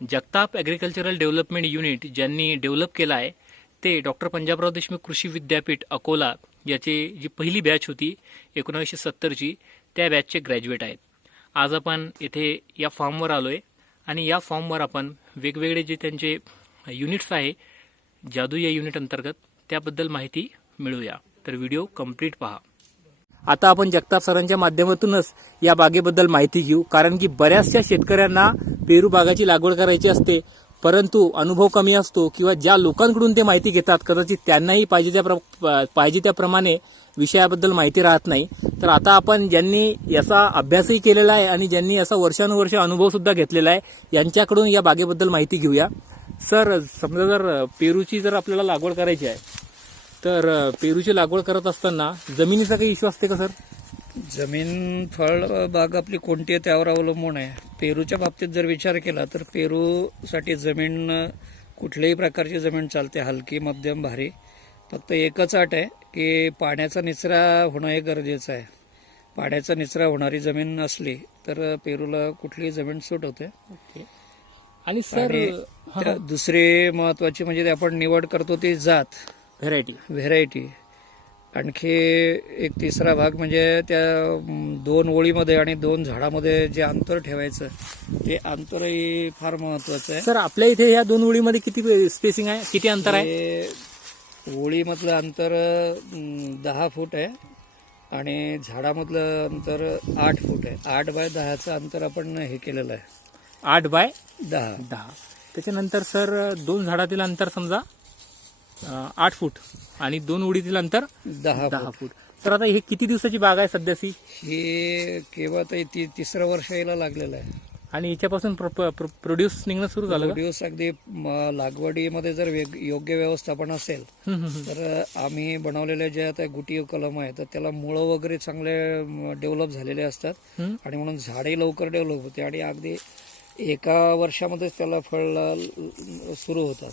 Jagtap agricultural development unit ज्यांनी develop केलं आहे ते डॉक्टर पंजाबराव देशमुख कृषी विद्यापीठ अकोला याची जी पहिली बॅच होती एकोणावीसशे सत्तरची त्या बॅचचे ग्रॅज्युएट आहेत. आज आपण येथे या फॉर्मवर आलो आहे आणि या फॉर्मवर आपण वेगवेगळे जे त्यांचे युनिट्स आहे जादू या युनिट अंतर्गत त्याबद्दल माहिती मिळूया. तर व्हिडिओ कंप्लीट पहा. आता आपण जगताप सरांच्या माध्यमातूनच या बागेबद्दल माहिती घेऊ. कारण की बऱ्याचशा शेतकऱ्यांना पेरू बागाची लागवड करायची असते परंतु अनुभव कमी असतो किंवा ज्या लोकांकडून ते माहिती घेतात कदाचित त्यांनाही पाहिजे त्या प्र- पाहिजे त्याप्रमाणे विषयाबद्दल माहिती राहत नाही. तर आता आपण ज्यांनी याचा अभ्यासही केलेला आहे आणि ज्यांनी याचा वर्षानुवर्ष अनुभवसुद्धा घेतलेला आहे यांच्याकडून या बागेबद्दल माहिती घेऊया. सर समजा जर पेरूची जर आपल्याला लागवड करायची आहे तर पेरूची लागवड करत असताना जमिनीचा काही इश्यू असते का सर? जमीन फळ बाग आपली कोणती आहे त्यावर अवलंबून आहे. पेरूच्या बाबतीत जर विचार केला तर पेरूसाठी जमीन कुठल्याही प्रकारची जमीन चालते हलकी मध्यम भारी. फक्त एकच अट आहे की पाण्याचा निचरा होणं हे गरजेचं आहे. पाण्याचा निचरा होणारी जमीन असली तर पेरूला कुठलीही जमीन सूट होते. आणि सर दुसरी महत्वाची म्हणजे आपण निवड करतो ती जात. व्हेरायटी व्हेरायटी आणखी एक तिसरा भाग म्हणजे त्या दोन ओळीमध्ये आणि दोन झाडामध्ये जे अंतर ठेवायचं ते अंतरही फार महत्वाचं आहे. सर आपल्या इथे या दोन ओळीमध्ये किती स्पेसिंग आहे? किती अंतर आहे? ओळीमधलं अंतर दहा फूट आहे आणि झाडामधलं अंतर आठ फूट आहे. आठ बाय दहाचं अंतर आपण हे केलेलं आहे. आठ बाय दहा. दहा. त्याच्यानंतर सर दोन झाडातील अंतर समजा? आठ फूट आणि दोन उडीतील अंतर दहा दहा फूट. सर आता हे किती दिवसाची बाग आहे सध्याची हे केव्हा ते तिसरं वर्ष यायला लागलेलं आहे. आणि याच्यापासून प्रोड्यूस निघणं सुरू झालं दिवस अगदी लागवडीमध्ये जर योग्य व्यवस्थापन असेल. तर आम्ही बनवलेल्या ज्या आता गुटी कलम आहे तर त्याला मुळं वगैरे चांगले डेव्हलप झालेले असतात. आणि म्हणून झाडही लवकर डेव्हलप होते आणि अगदी एका वर्षामध्येच त्याला फळ सुरू होतात.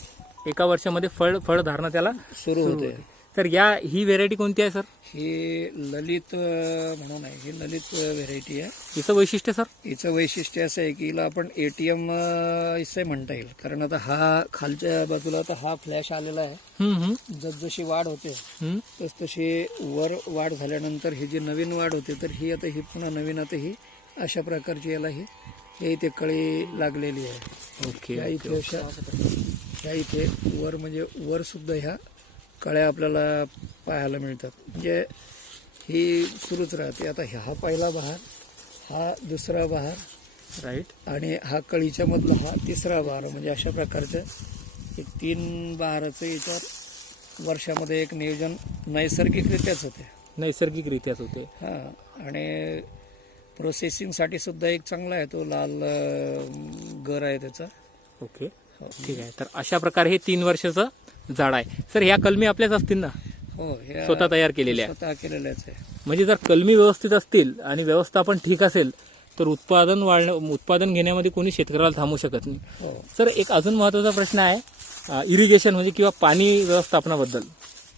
एका वर्षामध्ये फळ फळ धारणा त्याला सुरू होते. तर या ही व्हेरायटी कोणती आहे सर? ही ललित म्हणून आहे. ही ललित व्हेरायटी आहे. हिचं वैशिष्ट्य सर? हिचं वैशिष्ट्य असं आहे की हिला आपण एटीएम असं म्हणता येईल. कारण आता हा खालच्या बाजूला आता हा फ्लॅश आलेला आहे. जसजशी वाढ होते. तस तशी वर वाढ झाल्यानंतर ही जी नवीन वाढ होते तर ही आता ही पुन्हा नवीन आता ही अशा प्रकारची याला ही हे इथे कळी लागलेली आहे. ओके ह्या इथे वर म्हणजे वर सुद्धा ह्या कळ्या आपल्याला पाहायला मिळतात. म्हणजे ही सुरूच राहते. आता हा पहिला बहार हा दुसरा बहार राईट आणि हा कळीच्या मधला हा तिसरा बहार. म्हणजे अशा प्रकारचं एक तीन बहाराचं याच्यावर वर्षामध्ये एक नियोजन नैसर्गिकरित्याच होते. नैसर्गिकरित्याच होते. हा आणि प्रोसेसिंगसाठी सुद्धा एक चांगला आहे तो लाल गर आहे त्याचा. ओके ठीक आहे. तर अशा प्रकारे हे तीन वर्षाचं झाड आहे. सर ह्या कलमी आपल्याच असतील ना? हो स्वतः तयार केलेल्या आहे स्वतः केलेल्याच आहे. म्हणजे जर कलमी व्यवस्थित असतील आणि व्यवस्थापन ठीक असेल तर उत्पादन वाढणं उत्पादन घेण्यामध्ये कोणी शेतकऱ्याला थांबू शकत नाही. हो. सर एक अजून महत्त्वाचा प्रश्न आहे इरिगेशन म्हणजे किंवा पाणी व्यवस्थापनाबद्दल.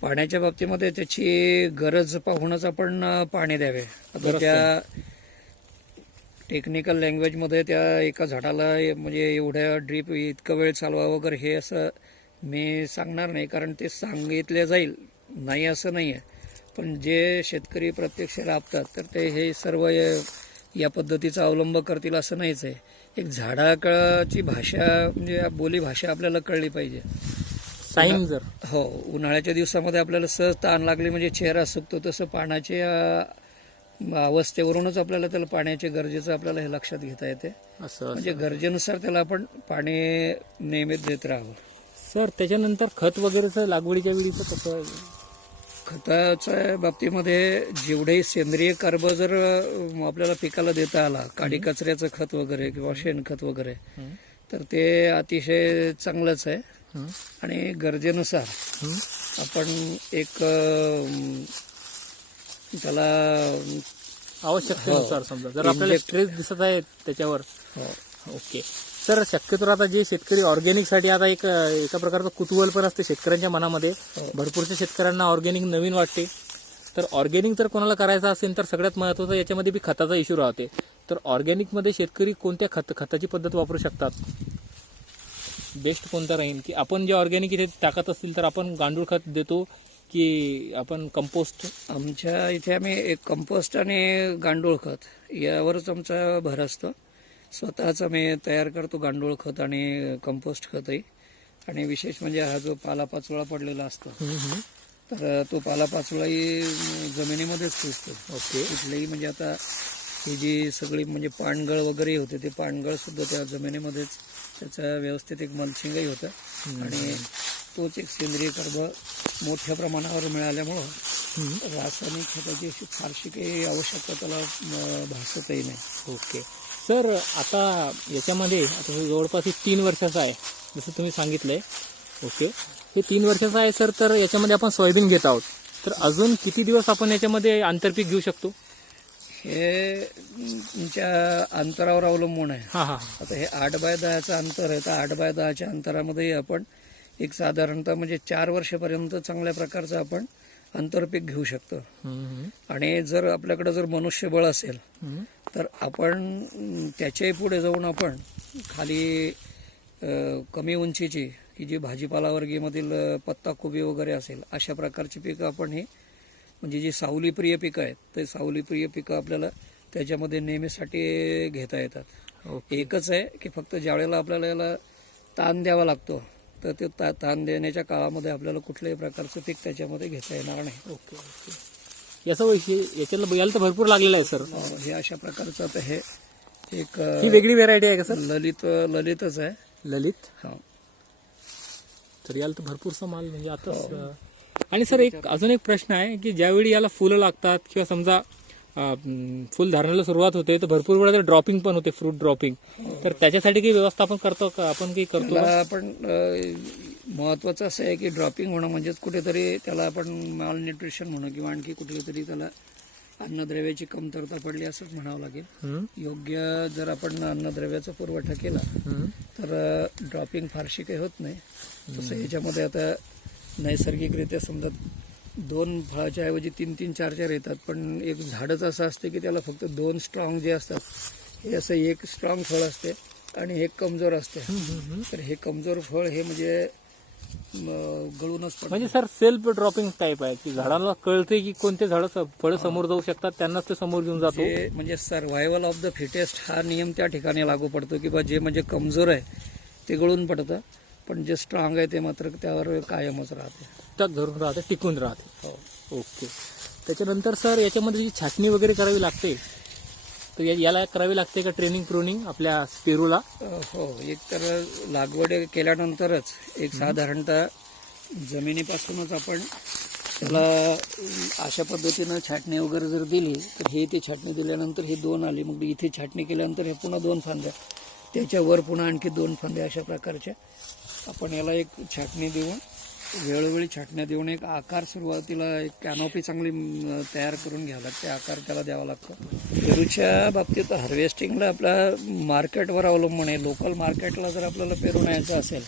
पाण्याच्या बाबतीमध्ये त्याची गरज पाहूनच आपण पाणी द्यावे. त्या टेक्निकल लँग्वेजमध्ये त्या एका झाडाला म्हणजे एवढ्या ड्रीप इतका वेळ चालवा वगैरे हे असं मी सांगणार नाही. कारण ते सांगितले जाईल. नाही असं नाही आहे पण जे शेतकरी प्रत्यक्ष राबतात तर ते हे सर्व या- पद्धतीचा अवलंब करतील असं नाहीच आहे. एक झाडाची भाषा म्हणजे बोली भाषा आपल्याला कळली पाहिजे. साईन जर. हो उन्हाळ्याच्या दिवसामध्ये आपल्याला सहज ताण लागली म्हणजे चेहरा सुकतो तसं पाण्याच्या अं, अवस्थेवरूनच आपल्याला त्याला पाण्याचे गरजेचं आपल्याला हे लक्षात घेता येते. असं म्हणजे गरजेनुसार त्याला आपण पाणी नियमित देत राहावं. सर त्याच्यानंतर खत वगैरेचं लागवडीच्या वेळीचं कसं? खताच्या बाबतीमध्ये जेवढे सेंद्रिय कर्ब जर आपल्याला पिकाला देता आला काडी कचऱ्याचं खत वगैरे किंवा शेणखत वगैरे तर ते अतिशय चांगलंच आहे? आणि गरजेनुसार? आपण एक त्याला आवश्यकतेनुसार समजा. जर आपल्याला स्ट्रेस दिसत आहे त्याच्यावर. हो, ओके. सर शक्यतो आता जे शेतकरी ऑर्गॅनिकसाठी आता एक एका प्रकारचं कुतूहल पण असते शेतकऱ्यांच्या मनामध्ये. हो. भरपूरच्या शेतकऱ्यांना ऑर्गॅनिक नवीन वाटते. तर ऑर्गॅनिक जर कोणाला करायचं असेल तर सगळ्यात महत्वाचं याच्यामध्ये बी खताचा इश्यू राहते. तर ऑर्गॅनिकमध्ये शेतकरी कोणत्या खत खताची पद्धत वापरू शकतात? बेस्ट कोणता राहील? की आपण जे ऑर्गॅनिक इथे टाकत असतील तर आपण गांडूळ खत देतो. की आपण कंपोस्ट आमच्या इथे आम्ही एक कंपोस्ट आणि गांडूळ खत यावरच आमचा भर असतो. स्वतःच आम्ही तयार करतो गांडूळ खत आणि कंपोस्ट खतही. आणि विशेष म्हणजे हा जो पालापाचोळा पडलेला असतो तर तो पालापाचोळाही जमिनीमध्येच कुजतो ओके. कुठलेही म्हणजे आता ही जी सगळी म्हणजे पानगळ वगैरे होते ते पानगळ सुद्धा त्या जमिनीमध्येच त्याचं व्यवस्थित एक मल्चिंगही होतं. आणि तोच एक सेंद्रिय कर्ब मोठ्या प्रमाणावर मिळाल्यामुळं रासायनिक खताची अशी फारशी काही आवश्यकता त्याला भासतही नाही. ओके. सर आता याच्यामध्ये आता हे जवळपास हे तीन वर्षाचं आहे जसं तुम्ही सांगितलंय. ओके. हे तीन वर्षाचं आहे सर तर याच्यामध्ये आपण सोयाबीन घेत आहोत. तर अजून किती दिवस आपण याच्यामध्ये आंतरपीक घेऊ शकतो? हे तुमच्या अंतरावर अवलंबून आहे. हां हां. आता हे आठ बाय दहाचं अंतर आहे तर आठ बाय दहाच्या अंतरामध्ये आपण एक साधारणतः म्हणजे चार वर्षापर्यंत चांगल्या प्रकारचं आपण आंतरपीक घेऊ शकतो. आणि जर आपल्याकडे जर मनुष्यबळ असेल तर आपण त्याच्याही पुढे जाऊन आपण खाली कमी उंचीची की जी भाजीपाला वर्गीमधील पत्ताकोबी वगैरे असेल अशा प्रकारची पिकं आपण ही म्हणजे जी सावलीप्रिय पिकं आहेत ते सावलीप्रिय पिकं आपल्याला त्याच्यामध्ये नेहमीसाठी घेता येतात. एकच आहे की फक्त ज्यावेळेला आपल्याला याला ताण द्यावा लागतो तर ते ता ताण देण्याच्या काळामध्ये आपल्याला कुठल्याही प्रकारचं पीक त्याच्यामध्ये घेता येणार नाही. Okay okay. याचं वैशिष्ट्य याच्याला याला तर भरपूर लागलेलं आहे सर. हे अशा प्रकारचं आता हे एक ही वेगळी व्हेरायटी आहे का सर? ललित ललितच आहे. ललित? हा. तर याला तर भरपूरसा माल म्हणजे आताच आणि सर एक अजून एक प्रश्न आहे की ज्यावेळी याला फुलं लागतात किंवा समजा फुल धारणाला सुरुवात होते तर भरपूर वेळा ड्रॉपिंग पण होते फ्रूट ड्रॉपिंग तर त्याच्यासाठी काही व्यवस्था आपण करतो का? आपण काही करतो आपण महत्वाचं असं आहे की ड्रॉपिंग होणं म्हणजेच कुठेतरी त्याला आपण माल न्यूट्रिशन म्हणू किंवा आणखी कुठली तरी त्याला अन्नद्रव्याची कमतरता पडली असंच म्हणावं लागेल. योग्य जर आपण अन्नद्रव्याचा पुरवठा केला. तर ड्रॉपिंग फारशी काही होत नाही. तसं याच्यामध्ये आता नैसर्गिकरित्या समजा दोन फळाच्या ऐवजी तीन तीन चार चार येतात. पण एक झाडच असं असते की त्याला फक्त दोन स्ट्रॉंग जे असतात हे असं एक स्ट्रॉंग फळ असते आणि एक कमजोर असते. तर हे कमजोर फळ हे म्हणजे गळूनच म्हणजे सर सेल्फ ड्रॉपिंग टाईप आहे. की झाडाला कळते की कोणते झाड फळं समोर जाऊ शकतात त्यांनाच ते समोर घेऊन जातो. म्हणजे सर्व्हायवल ऑफ द फिटेस्ट हा नियम त्या ठिकाणी लागू पडतो की बा जे म्हणजे कमजोर आहे ते गळून पडतं. पण जे स्ट्रॉंग आहे ते मात्र त्यावर कायमच राहते. त्यात धरून राहते टिकून राहते. हो ओके. त्याच्यानंतर सर याच्यामध्ये जी छाटणी वगैरे करावी लागते तर या- याला करावी लागते का ट्रेनिंग प्रोनिंग आपल्या पेरूला हो एक तर लागवड केल्यानंतरच एक साधारणतः जमिनीपासूनच आपण त्याला अशा पद्धतीनं छाटणी वगैरे जर दिली तर हे ते छाटणी दिल्यानंतर हे दोन आली. मग इथे छाटणी केल्यानंतर हे पुन्हा दोन फांद्या त्याच्यावर पुन्हा आणखी दोन फांद्या अशा प्रकारच्या आपण याला एक छाटणी देऊन वेळोवेळी छाटण्या देऊन एक आकार सुरुवातीला एक कॅनॉपी चांगली तयार करून घ्यावं लागते. आकार त्याला द्यावा लागतो. पेरूच्या बाबतीत हार्वेस्टिंगला आपला मार्केटवर अवलंबून आहे. लोकल मार्केटला जर आपल्याला पेरू न्यायचा असेल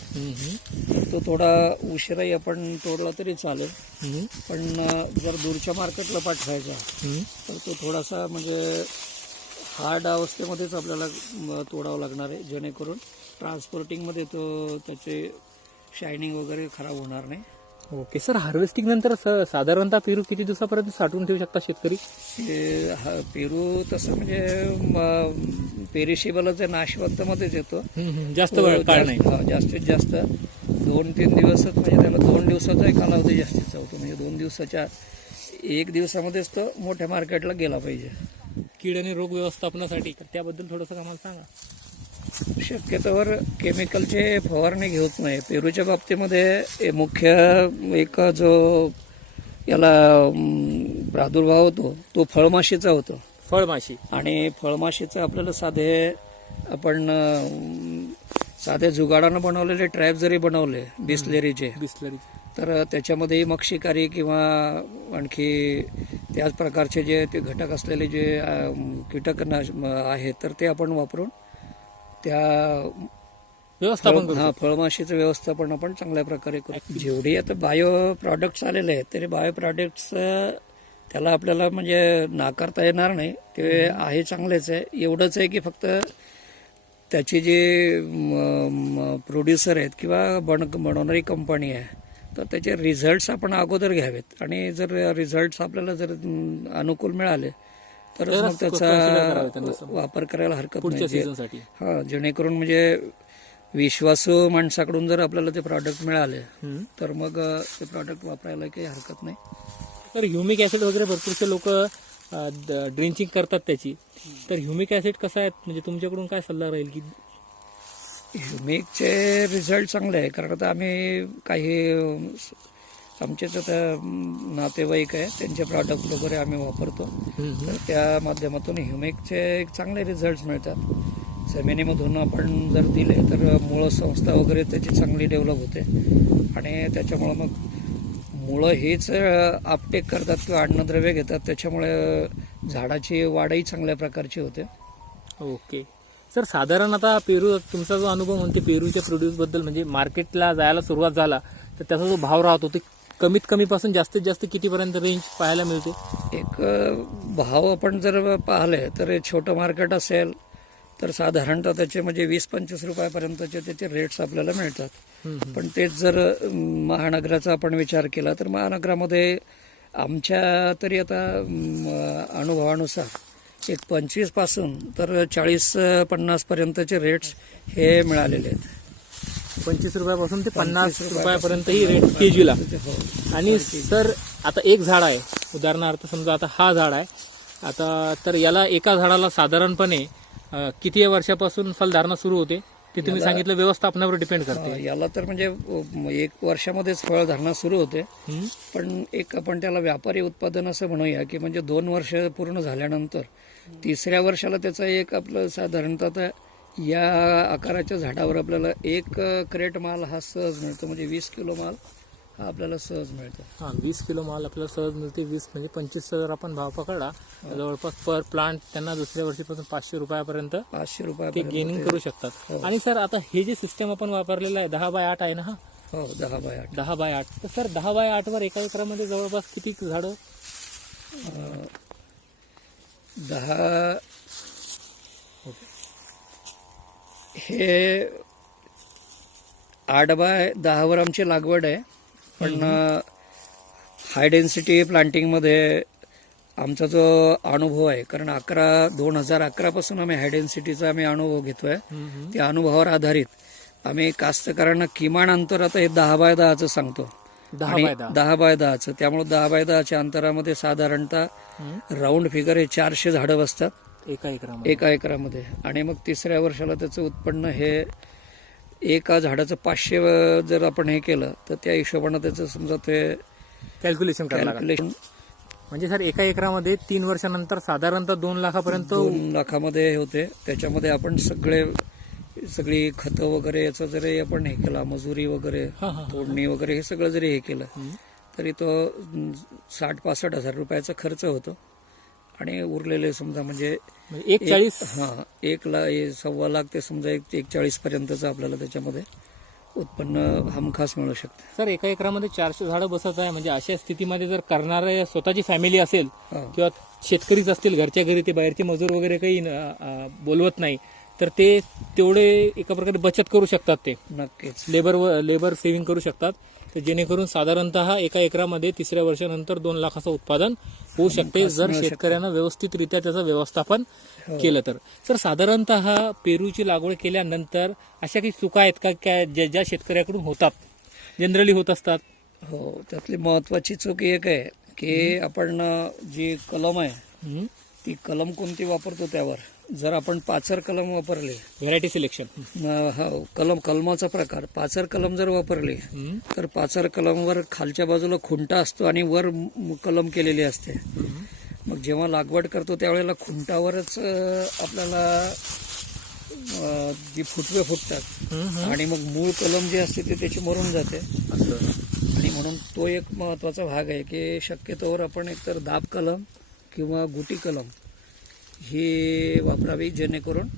तो थोडा उशिराही आपण तोडला तरी चालेल. पण जर दूरच्या मार्केटला पाठवायचा तर तो थोडासा म्हणजे हार्ड अवस्थेमध्येच आपल्याला तोडावा लागणार आहे. जेणेकरून ट्रान्सपोर्टिंगमध्ये तो त्याचे शायनिंग वगैरे खराब होणार नाही. ओके सर हार्वेस्टिंग नंतर स- साधारणतः पेरू किती दिवसापर्यंत साठवून ठेवू शकता शेतकरी? ते हा- पेरू तसं म्हणजे पेरिशिबलच आहे नाशवंतमध्येच येतो. जास्त तो वेळ काळ जास्त- नाही. हा, जास्तीत जास्त दोन तीन दिवसच म्हणजे त्याला दोन दिवसाचाही कालावधी जास्तीचा होतो. म्हणजे दोन दिवसाच्या एक दिवसामध्येच तो मोठ्या मार्केटला गेला पाहिजे. कीड आणि रोग व्यवस्थापनासाठी. तर त्याबद्दल थोडंसं आम्हाला सांगा. शक्यतोवर केमिकलचे फवारणी घेऊच नाही. पेरूच्या बाबतीमध्ये मुख्य एक जो याला प्रादुर्भाव होतो तो फळमाशीचा होतो. फळमाशी. आणि फळमाशीचं आपल्याला साधे आपण साधे जुगाडानं बनवलेले ट्रॅप जरी बनवले बिस्लेरीचे बिस्लरी तर त्याच्यामध्ये मक्षिकारी किंवा आणखी त्याच प्रकारचे जे ते घटक असलेले जे अं, कीटकनाश आहेत तर ते आपण वापरून त्या व्यवस्थापन हा फळमाशीचं व्यवस्थापन आपण चांगल्या प्रकारे करू. जेवढी आता बायो प्रॉडक्ट्स आलेले आहेत तरी बायो प्रॉडक्ट्स त्याला आपल्याला म्हणजे नाकारता येणार नाही. ते आहे चांगलेच आहे. एवढंच आहे की फक्त त्याचे जे प्रोड्युसर आहेत किंवा बन बनवणारी कंपनी आहे तर त्याचे रिझल्ट्स आपण अगोदर घ्यावेत. आणि जर रिझल्ट्स आपल्याला जर अनुकूल मिळाले तरच मग त्याचा. वापर करायला हरकत नाही हा जेणेकरून म्हणजे विश्वासू माणसाकडून जर आपल्याला ते प्रॉडक्ट मिळाले तर मग ते प्रॉडक्ट वापरायला काही हरकत नाही. तर ह्युमिक ऍसिड वगैरे भरपूरसे लोक ड्रिंचिंग करतात त्याची. तर ह्युमिक ऍसिड कसं आहे? म्हणजे तुमच्याकडून काय सल्ला राहील की? ह्युमिकचे रिझल्ट चांगले आहे कारण आता आम्ही काही आता अं, नातेवाईक आहे त्यांचे प्रॉडक्ट वगैरे आम्ही वापरतो. तर त्या माध्यमातून ह्युमिकचे एक चांगले रिझल्ट मिळतात. जमिनीमधून आपण जर दिले तर मुळं संस्था वगैरे त्याची चांगली डेव्हलप होते. आणि त्याच्यामुळं मग मुळं हेच आपटेक करतात किंवा अन्नद्रव्य घेतात. त्याच्यामुळे झाडाची वाढही चांगल्या प्रकारची होते. ओके. सर साधारण आता पेरू तुमचा जो अनुभव म्हणते पेरूच्या प्रोड्यूसबद्दल म्हणजे मार्केटला जायला सुरुवात झाला तर त्याचा जो भाव राहतो ते कमीत कमी पासून जास्तीत जास्त कितीपर्यंत रेंज पाहायला मिळते? एक भाव आपण जर पाहिले तर छोटं मार्केट असेल तर साधारणतः त्याचे म्हणजे वीस पंचवीस रुपयापर्यंतचे त्याचे रेट्स आपल्याला मिळतात. पण तेच जर महानगराचा आपण विचार केला तर महानगरामध्ये आमच्या तरी आता अनुभवानुसार एक पंचवीसपासून तर चाळीस पन्नास पर्यंतचे रेट्स हे मिळालेले आहेत. पंचवीस रुपयापासून ते पन्नास रुपयापर्यंत ही रेट केजीला हो. आणि सर आता एक झाड आहे. उदाहरणार्थ समजा आता हा झाड आहे. आता तर याला एका झाडाला साधारणपणे किती वर्षापासून फलधारणा सुरू होते? ते तुम्ही सांगितलं व्यवस्थापनावर डिपेंड करते. याला तर म्हणजे एक वर्षामध्येच फळधारणा सुरू होते. पण एक आपण त्याला व्यापारी उत्पादन असं म्हणूया की म्हणजे दोन वर्ष पूर्ण झाल्यानंतर तिसऱ्या वर्षाला त्याचं एक आपलं साधारणतः या आकाराच्या झाडावर आपल्याला एक क्रेट माल हा सहज मिळतो म्हणजे वीस किलो माल हा आपल्याला सहज मिळतो. हा वीस किलो माल आपल्याला सहज मिळते. वीस म्हणजे पंचवीसचा जर आपण भाव पकडला तर जवळपास पर प्लांट त्यांना दुसऱ्या वर्षीपासून पाचशे रुपयापर्यंत पाचशे ते रुपयापर्यंत गेनिंग करू शकतात. आणि सर आता हे जे सिस्टम आपण वापरलेलं आहे दहा बाय आठ आहे ना हा? हो दहा बाय आठ. दहा बाय आठ. तर सर दहा बाय आठ वर एका एकरामध्ये जवळपास किती झाडं? दहा हे आठ बाय दहावर आमची लागवड आहे. पण हाय डेन्सिटी प्लांटिंगमध्ये आमचा जो अनुभव आहे कारण अकरा दोन हजार अकरापासून आम्ही हाय डेन्सिटीचा आम्ही अनुभव घेतोय. त्या अनुभवावर आधारित आम्ही कास्तकारांना किमान अंतर आता हे दहा बाय दहाचं सांगतो. दहा बाय दहाचं. त्यामुळे दहा बाय दहाच्या अंतरामध्ये साधारणतः राऊंड फिगर हे चारशे झाडं बसतात. एका एकरामध्ये. एका एकरामध्ये. आणि मग तिसऱ्या वर्षाला त्याचं उत्पन्न हे एका झाडाचं पाचशे जर आपण हे केलं तर त्या हिशोबानं त्याचं समजा ते कॅल्क्युलेशन कॅल्क्युलेशन म्हणजे सर एका एकरामध्ये तीन वर्षानंतर साधारणतः दोन लाखापर्यंत दोन लाखामध्ये हे होते. त्याच्यामध्ये आपण सगळे सगळी खतं वगैरे याचं जरी आपण हे केलं मजुरी वगैरे हा हा. तोडणी वगैरे हे सगळं जरी हे केलं हम्म. तरी तो साठ पासष्ट हजार रुपयाचा खर्च होतो. आणि उरलेले समजा म्हणजे म्हणजे एक चाळीस? हा एक ला सव्वा लाख ते समजा एक एक चाळीस पर्यंतचं आपल्याला त्याच्यामध्ये उत्पन्न हमखास मिळू शकते. सर एका एकरामध्ये चारशे झाडं बसत आहे. म्हणजे अशा स्थितीमध्ये जर करणारे स्वतःची फॅमिली असेल. किंवा शेतकरीच असतील घरच्या घरी ते बाहेरचे मजूर वगैरे काही बोलवत नाही तर ते तेवढे एका प्रकारे बचत करू शकतात ते. नक्कीच. लेबर लेबर सेव्हिंग करू शकतात. तर जेणेकरून साधारणतः एका एकरामध्ये तिसऱ्या वर्षानंतर दोन लाखाचं उत्पादन होऊ शकते जर शेतकऱ्यांना व्यवस्थितरित्या त्याचं व्यवस्थापन केलं तर. तर साधारणतः पेरूची लागवड केल्यानंतर अशा काही चुका आहेत का? क्या ज्या ज्या शेतकऱ्याकडून होतात? जनरली होत असतात. हो त्यातली महत्वाची चूक एक आहे की आपण जी कलम आहे. ती कलम कोणती वापरतो त्यावर? जर आपण पाचर कलम वापरले व्हेरायटी सिलेक्शन हो कलम कलमाचा प्रकार पाचर कलम जर वापरले तर पाचर कलमवर खालच्या बाजूला खुंटा असतो आणि वर कलम केलेली असते. मग जेव्हा लागवड करतो त्यावेळेला खुंटावरच आपल्याला जी फुटवे फुटतात आणि मग मूळ कलम जी असते ते त्याची मरून जाते. आणि म्हणून तो एक महत्त्वाचा भाग आहे की शक्यतोवर आपण एकतर दाब कलम किंवा गुटी कलम हे वापरावी जेणेकरून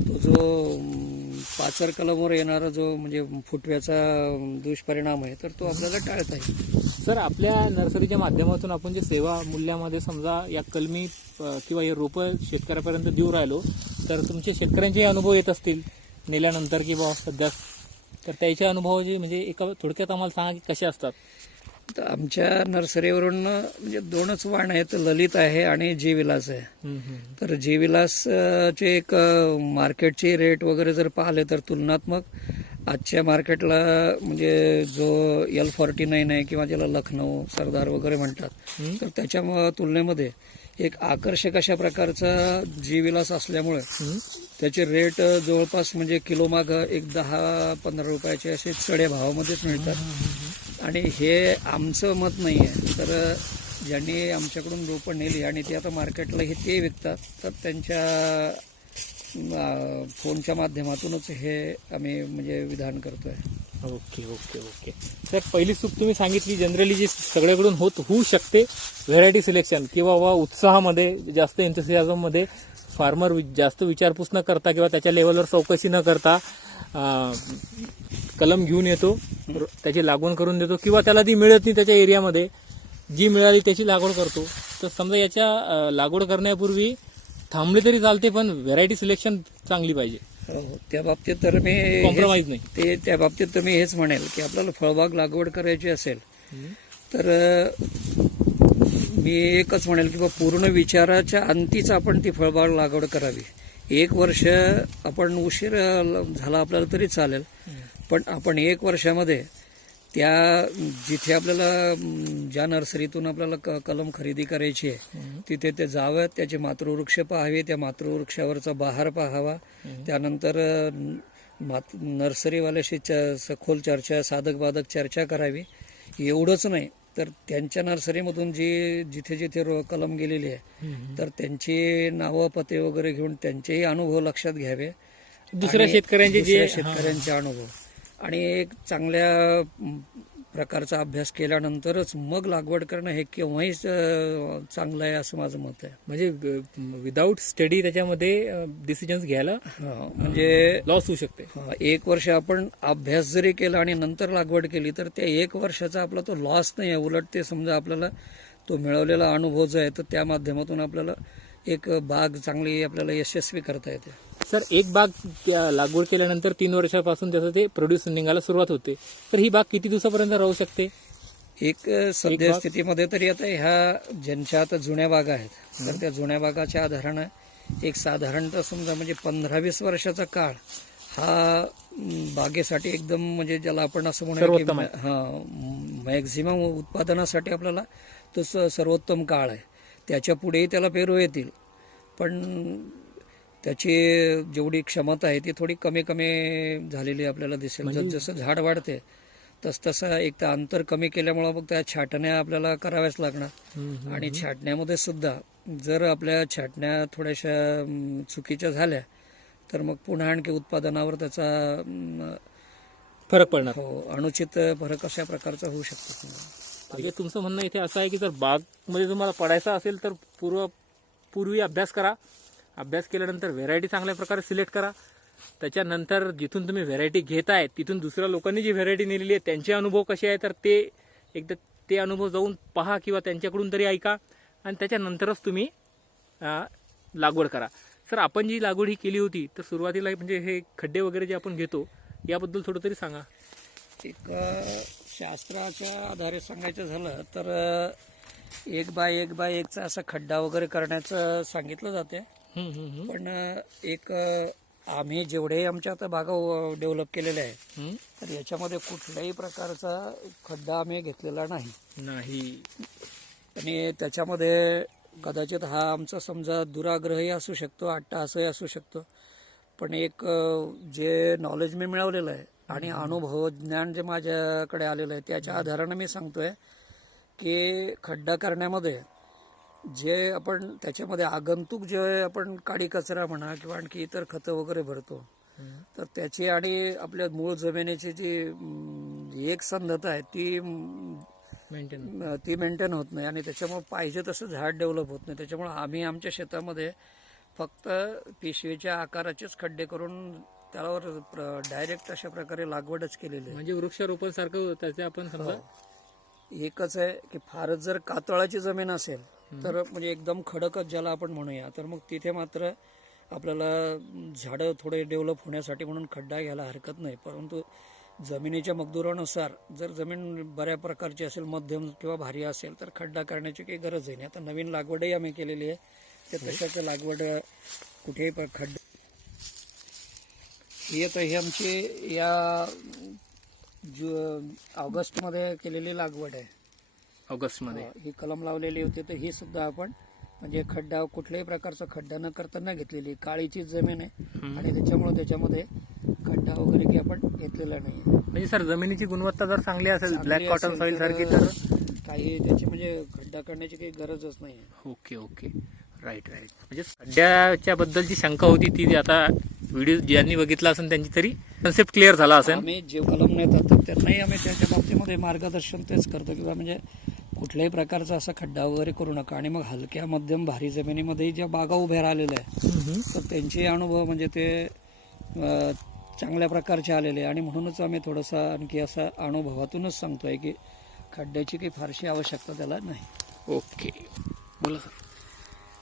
तो जो पाचर कलमवर येणारा जो म्हणजे फुटव्याचा दुष्परिणाम आहे तर तो आपल्याला टाळता येईल. सर आपल्या नर्सरीच्या माध्यमातून आपण जे सेवा मूल्यामध्ये समजा या कलमी किंवा हे रोपं शेतकऱ्यापर्यंत देऊ राहिलो तर तुमचे शेतकऱ्यांचे अनुभव येत असतील नेल्यानंतर की सध्या? तर त्याचे अनुभव जे म्हणजे एका थोडक्यात आम्हाला सांगा की कसे असतात? तर आमच्या नर्सरीवरून म्हणजे दोनच वाण आहेत ललित आहे आणि जी विलास आहे तर जी विलास अ, चे एक मार्केटची रेट वगैरे जर पाहिले तर तुलनात्मक आजच्या मार्केटला म्हणजे जो एल फॉर्टी नाईन आहे किंवा ज्याला लखनौ सरदार वगैरे म्हणतात तर त्याच्या तुलनेमध्ये एक आकर्षक अशा प्रकारचा जी विलास असल्यामुळे त्याचे रेट जवळपास म्हणजे किलो माग एक दहा पंधरा रुपयाचे असे चढ्या भावामध्येच मिळतात. आणि हे आमचं मत नाही आहे तर ज्यांनी आमच्याकडून रोपं नेली आणि ते आता मार्केटला हे ते विकतात तर त्यांच्या फोनच्या माध्यमातूनच हे आम्ही म्हणजे विधान करतो आहे ओके ओके ओके. तर पहिली चूक तुम्ही सांगितली जनरली जी सगळ्याकडून होत होऊ शकते व्हेरायटी सिलेक्शन किंवा वा उत्साहामध्ये जास्त enthusiasm मध्ये फार्मर जास्त विचारपूस न करता किंवा त्याच्या लेवलवर चौकशी न करता अं, कलम घेऊन येतो त्याची लागवड करून देतो किंवा त्याला ती मिळत नाही त्याच्या एरियामध्ये. जी मिळाली त्याची लागवड करतो. तर समजा याच्या लागवड करण्यापूर्वी थांबले तरी चालते पण व्हेरायटी सिलेक्शन चांगली पाहिजे. हो, त्या बाबतीत तर मी कॉम्प्रोमाइज नाही. ते त्या बाबतीत तर मी हेच म्हणेल की आपल्याला फळबाग लागवड करायची असेल तर मी एकच म्हणेल की बा पूर्ण विचाराच्या अंतीच आपण ती फळबाग लागवड करावी. एक वर्ष आपण उशीर झाला आपल्याला तरी चालेल. पण आपण एक वर्षामध्ये त्या जिथे आपल्याला ज्या नर्सरीतून आपल्याला क- कलम खरेदी करायची आहे तिथे ते जावं त्याचे मातृवृक्ष पाहावे त्या मातृवृक्षावरचा बहार पाहावा. त्यानंतर मात नर्सरीवाल्याशी च सखोल चर्चा साधक बाधक चर्चा करावी. एवढंच नाही. तर त्यांच्या नर्सरीमधून जी जिथे जिथे रो- कलम गेलेली आहे तर त्यांची नावं पते वगैरे घेऊन त्यांचेही अनुभव लक्षात घ्यावे. दुसऱ्या शेतकऱ्यांचे शेतकऱ्यांचे अनुभव. आणि एक चांगल्या प्रकारचा अभ्यास केल्यानंतरच मग लागवड करणं हे केव्हाही चांगलं आहे असं माझं मत आहे. म्हणजे विदाऊट स्टडी त्याच्यामध्ये डिसिजन्स घ्यायला म्हणजे लॉस होऊ शकते. एक वर्ष आपण अभ्यास जरी केला आणि नंतर लागवड केली तर त्या एक वर्षाचा आपला तो लॉस नाही आहे. उलट ते समजा आपल्याला तो मिळवलेला अनुभव जो आहे तर त्या माध्यमातून आपल्याला एक बाग चांगली आपल्याला यशस्वी करता येते. सर एक बाग त्या लागवड केल्यानंतर तीन वर्षापासून त्याचं ते प्रोड्यूस निघायला सुरुवात होते. तर ही बाग किती दिवसापर्यंत राहू शकते? एक सध्या स्थितीमध्ये तरी आता ह्या ज्यांच्या आता जुन्या बागा आहेत तर त्या जुन्या बागाच्या आधारानं एक साधारणतः समजा म्हणजे पंधरा वीस वर्षाचा काळ हा बागेसाठी एकदम म्हणजे ज्याला आपण असं म्हणूया की हा मॅक्झिमम उत्पादनासाठी आपल्याला तो सर्वोत्तम काळ आहे. त्याच्या पुढेही त्याला पेरू येतील. पण त्याची जेवढी क्षमता आहे ती थोडी कमी कमी झालेली आपल्याला दिसेल. जस जसं झाड वाढते तस तसं एक तर अंतर कमी केल्यामुळं मग त्या छाटण्या आपल्याला कराव्याच लागणार. आणि छाटण्यामध्ये सुद्धा जर आपल्या छाटण्या थोड्याशा चुकीच्या झाल्या तर मग पुन्हा आणखी उत्पादनावर त्याचा फरक पडणार. हो अनुचित फरक अशा प्रकारचा होऊ शकतो. म्हणजे तुमचं म्हणणं इथे असं आहे की जर बागमध्ये तुम्हाला पडायचं असेल तर पूर्व पूर्वी अभ्यास करा. अभ्यास केल्यानंतर व्हेरायटी चांगल्या प्रकारे सिलेक्ट करा. त्याच्यानंतर जिथून तुम्ही व्हेरायटी आहे तिथून दुसऱ्या लोकांनी जी व्हेरायटी नेलेली आहे त्यांचे अनुभव कसे आहे तर ते एकदा ते अनुभव जाऊन पहा किंवा त्यांच्याकडून तरी ऐका. आणि त्याच्यानंतरच तुम्ही लागवड करा. सर आपण जी लागवड ही केली होती तर सुरुवातीला म्हणजे हे खड्डे वगैरे जे आपण घेतो याबद्दल थोडं तरी सांगा. एक शास्त्राच्या आधारे सांगायचं झालं तर एक बाय एक बाय एकचा असा खड्डा वगैरे करण्याचं सांगितलं जाते. पण एक आम्ही जेवढे आमच्या आता बागा डेव्हलप केलेल्या आहेत हम्म? तर याच्यामध्ये कुठल्याही प्रकारचा खड्डा आम्ही घेतलेला नाही नाही आणि त्याच्यामध्ये कदाचित हा आमचा समजा दुराग्रहही असू शकतो अट्टहासही असू शकतो पण एक जे नॉलेज मी मिळवलेलं आहे आणि अनुभव ज्ञान जे माझ्याकडे आलेलं आहे त्याच्या आधारानं मी सांगतोय की खड्डा करण्यामध्ये जे आपण त्याच्यामध्ये आगंतुक जे आपण काडी कचरा म्हणा किंवा आणखी इतर खतं वगैरे भरतो तर त्याची आणि आपल्या मूळ जमिनीची जी एक संधता आहे ती मेंटेन ती मेंटेन होत नाही. आणि त्याच्यामुळे पाहिजे तसं झाड डेव्हलप होत नाही. त्याच्यामुळे आम्ही आमच्या शेतामध्ये फक्त पिशवीच्या आकाराचेच खड्डे करून त्यावर डायरेक्ट अशा प्रकारे लागवडच केलेली आहे. म्हणजे वृक्षारोपण सारखं त्याचे आपण समजा एकच आहे की फारच जर कातळाची जमीन असेल तर म्हणजे एकदम खडकच ज्याला आपण म्हणूया तर मग तिथे मात्र आपल्याला झाडं थोडे डेव्हलप होण्यासाठी म्हणून खड्डा घ्यायला हरकत नाही. परंतु जमिनीच्या मजदुरानुसार जर जमीन बऱ्या प्रकारची असेल मध्यम किंवा भारी असेल तर खड्डा करण्याची काही गरज आहे नाही. आता नवीन लागवडही आम्ही केलेली आहे. तर तशाचं लागवड कुठेही खड्डा ही आता ही आमची या जु ऑगस्टमध्ये केलेली लागवड आहे. ऑगस्टमध्ये. ही कलम लावलेली होती तर ही सुद्धा आपण म्हणजे खड्डा कुठल्याही प्रकारचा खड्डा न करताना घेतलेली काळीची जमीन आहे. आणि त्याच्यामुळे त्याच्यामध्ये खड्डा वगैरे काही आपण घेतलेला नाही. म्हणजे सर जमिनीची गुणवत्ता जर चांगली असेल ब्लॅक कॉटन सॉइल सारखी तर? काही त्याची म्हणजे खड्डा करण्याची काही गरजच नाही. Okay okay. राईट राईट म्हणजे सध्याच्या बद्दलची शंका होती ती आता व्हिडिओ ज्यांनी बघितला असेल त्यांची तरी कन्सेप्ट क्लिअर झाला असेल. आम्ही जे कलम नेतात तर त्यांनाही आम्ही त्याच्या बाबतीमध्ये मार्गदर्शन तेच करतो किंवा म्हणजे कुठल्याही प्रकारचा असा खड्डा वगैरे करू नका. आणि मग हलक्या मध्यम भारी जमिनीमध्ये ज्या बागा उभ्या राहिलेल्या आहे तर त्यांचे अनुभव म्हणजे ते चांगल्या प्रकारचे आलेले आणि म्हणूनच आम्ही थोडंसं आणखी असा अनुभवातूनच सांगतोय की खड्ड्याची काही फारशी आवश्यकता त्याला नाही. ओके. बोला सर.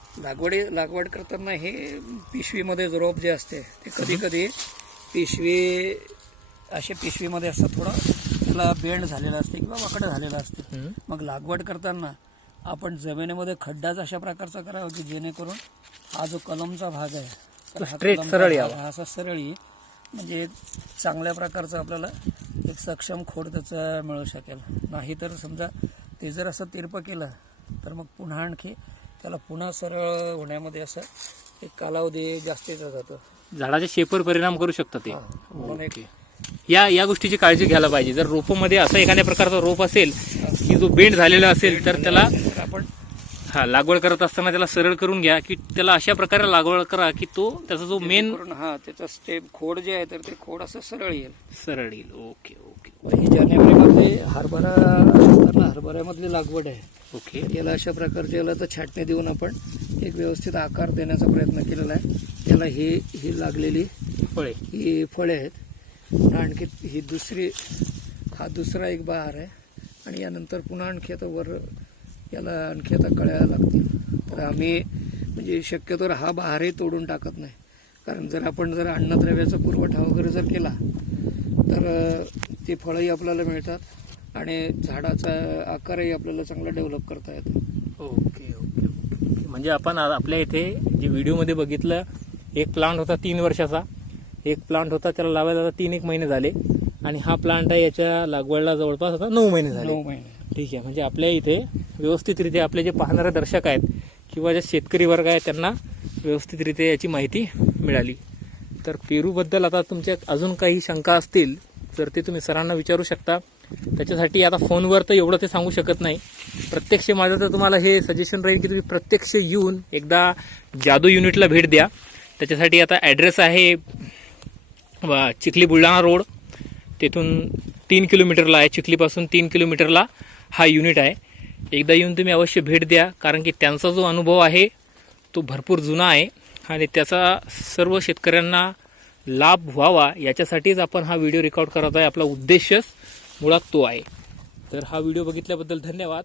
लागवडी लागवड करताना हे पिशवीमध्ये रोप जे असते ते कधी कधी पिशवी असे पिशवीमध्ये असं थोडं त्याला बेंड झालेलं असते किंवा वाकडं झालेलं असते. मग लागवड करताना आपण जमिनीमध्ये खड्डाच अशा प्रकारचा करावा की जेणेकरून हा जो कलमचा भाग आहे हा. हा असा सरळ. म्हणजे चांगल्या प्रकारचं आपल्याला एक सक्षम खोड त्याचं मिळू शकेल नाही तर समजा ते जर असं तिरपं केलं तर मग पुन्हा आणखी त्याला पुन्हा सरळ होण्यामध्ये असं एक कालावधी जास्तीचा जातो. झाडाच्या शेपर परिणाम करू शकतात ते. म्हणून एक या या गोष्टीची काळजी घ्यायला पाहिजे. जर रोपामध्ये असं एखाद्या प्रकारचा रोप असेल की जो बेंड झालेला असेल तर त्याला आपण हा लागवड करत असताना त्याला सरळ करून घ्या की त्याला अशा प्रकारे लागवड करा की तो त्याचा जो मेन करून हा त्याचा स्टेप खोड जे आहे तर ते खोड असं सरळ येईल. सरळ येईल. Okay okay. ही जानेवारीमध्ये हरभरा असताना हरभऱ्यामधली लागवड आहे ओके. याला अशा प्रकारचे याला तर छाटणी देऊन आपण एक व्यवस्थित आकार देण्याचा प्रयत्न केलेला आहे. याला ही ही लागलेली फळे. ही फळे आहेत. पुन्हा आणखी ही दुसरी हा दुसरा एक बहार आहे. आणि यानंतर पुन्हा आणखी आता वर याला आणखी आता कळ्या लागतील. तर आम्ही म्हणजे शक्यतोवर हा बहारही तोडून टाकत नाही. कारण जर आपण जर अन्नद्रव्याचा पुरवठा वगैरे जर केला तर ती फळंही आपल्याला मिळतात. आणि झाडाचा आकारही आपल्याला चांगला डेव्हलप करता येतो. Okay okay okay. म्हणजे आपण आ- आपल्या इथे जे व्हिडिओमध्ये बघितलं एक प्लांट होता तीन वर्षाचा. एक प्लांट होता त्याला लावायला आता तीन एक महिने झाले. आणि हा प्लांट आहे याच्या लागवडला जवळपास आता नऊ महिने झाले. नऊ महिने. ठीक आहे म्हणजे आपल्या इथे व्यवस्थितरित्या आपले जे पाहणारे दर्शक आहेत किंवा जे शेतकरी वर्ग आहे त्यांना व्यवस्थितरित्या याची माहिती मिळाली. तर पेरूबद्दल आता तुमच्या अजून काही शंका असतील तर ते तुम्ही सरांना विचारू शकता. त्याच्यासाठी आता फोनवर तर एवढं ते सांगू शकत नाही. प्रत्यक्ष माझं तर तुम्हाला हे सजेशन राहील की तुम्ही प्रत्यक्ष येऊन एकदा जादू युनिटला भेट द्या. त्याच्यासाठी आता ॲड्रेस आहे चिखली बुलढाणा रोड तेथून तीन किलोमीटरला आहे चिखलीपासून तीन किलोमीटरला हा युनिट आहे. एकदा येऊन तुम्ही अवश्य भेट द्या कारण की त्यांचा जो अनुभव आहे तो भरपूर जुना आहे. आणि त्याचा सर्व शेतकऱ्यांना लाभ व्हावा याच्यासाठीच आपण हा व्हिडिओ रेकॉर्ड करत आहे. आपला उद्देशच मुळात तो आहे. तर हा व्हिडिओ बघितल्याबद्दल धन्यवाद.